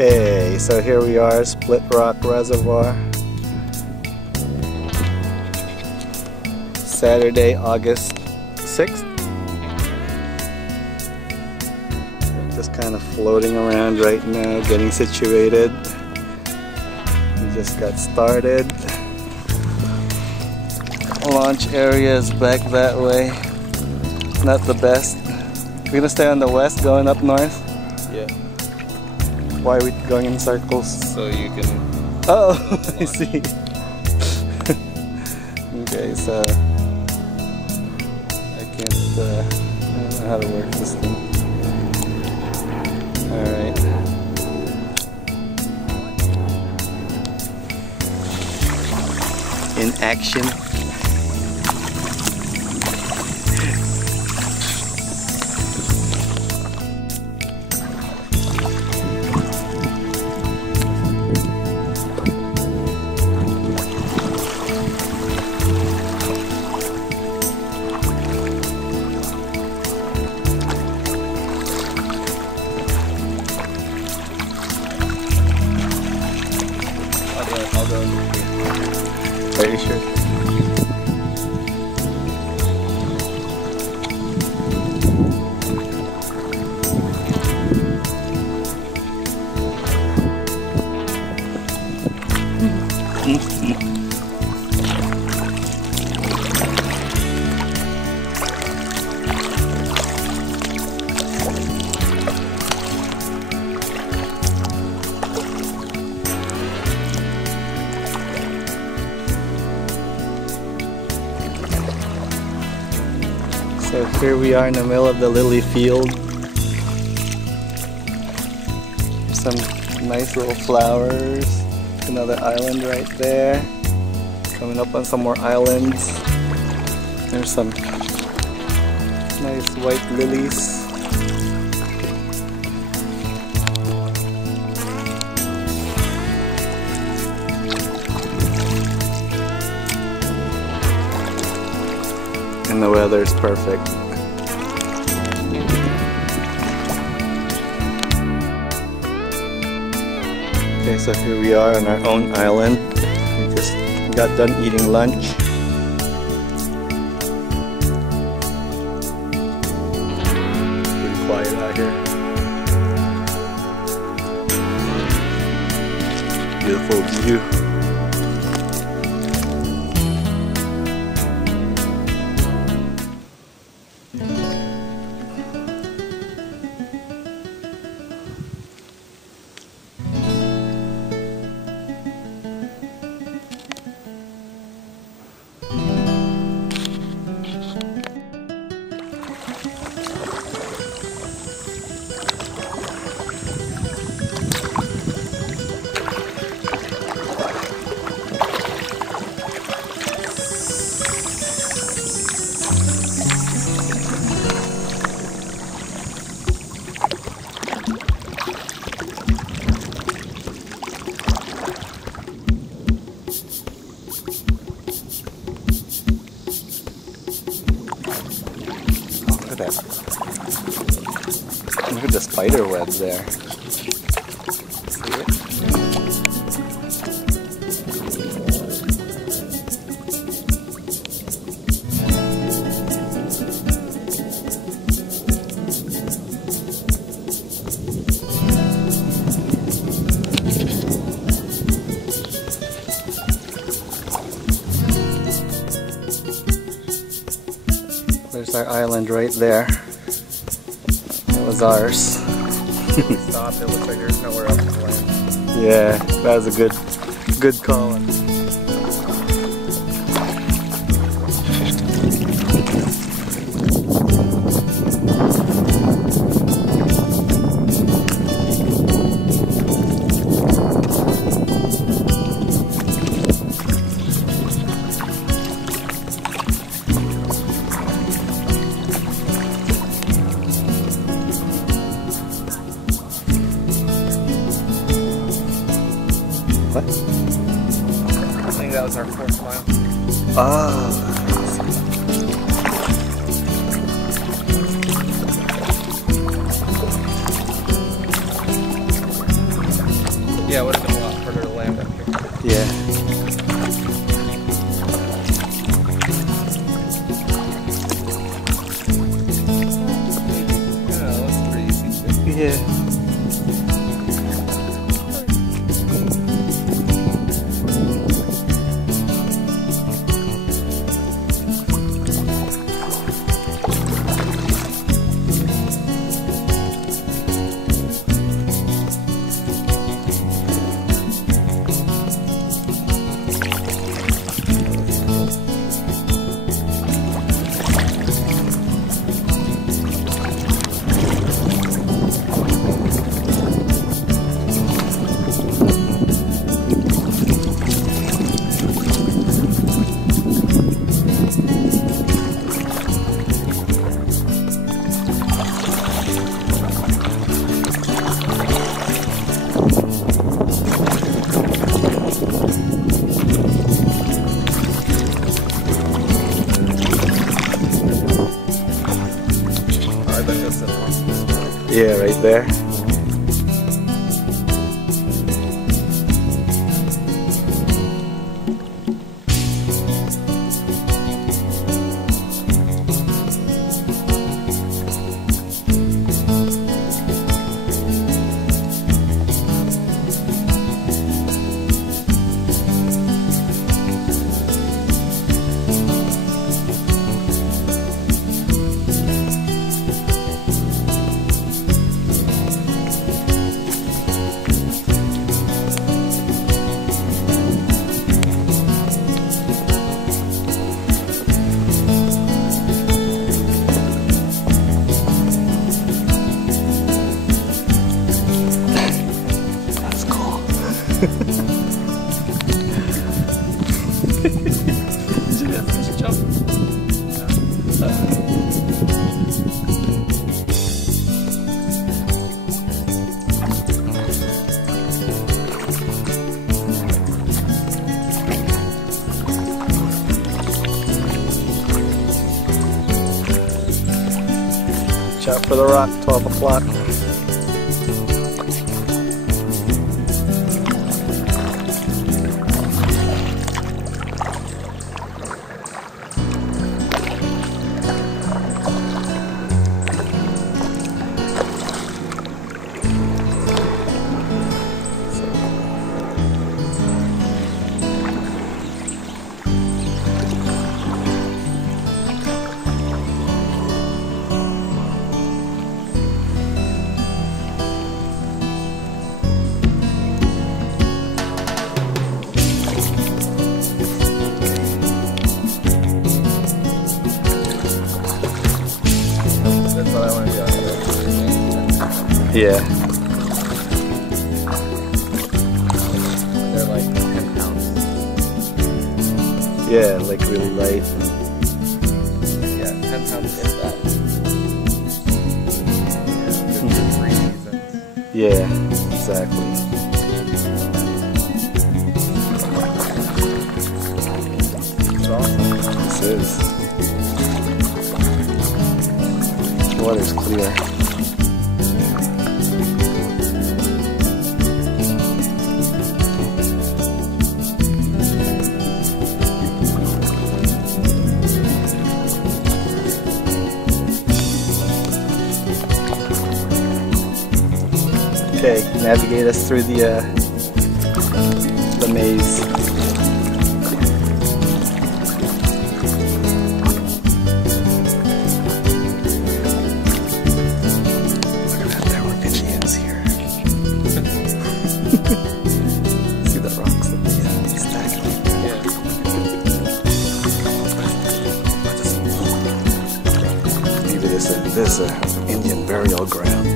Okay, so here we are, Split Rock Reservoir. Saturday, August 6th. Just kind of floating around right now, getting situated. We just got started. Launch area is back that way. Not the best. We're gonna stay on the west, going up north? Yeah. Why are we going in circles? So you can... Oh, I see. Okay, so... I don't know how to work this thing. Alright. In action. I'll go. Are you sure? So here we are in the middle of the lily field. Some nice little flowers. Another island right there. Coming up on some more islands. There's some nice white lilies. And the weather is perfect. Okay, so here we are on our own island. We just got done eating lunch. Pretty quiet out here. Beautiful view. Look at the spider webs there. See it? There's our island right there. That was ours. Stop, it looks like there's nowhere else to land. Yeah, that was a good call. What? I think that was our 4th mile. Ah. Yeah, it would have been a lot harder to land up here. Yeah. Yeah, that's pretty easy too. Yeah. Yeah, right there. Out for the rock, 12 o'clock. That's what I want to do. Yeah. They're like 10 pounds. Yeah, like really light. Yeah, 10 pounds is that. Yeah, there's 3 seasons. Yeah, exactly. It's awesome. This is. The water's clear. Okay, navigate us through the maze. Look at that, there were Indians here. See the rocks that they stacked. Yeah. Maybe this is an Indian burial ground.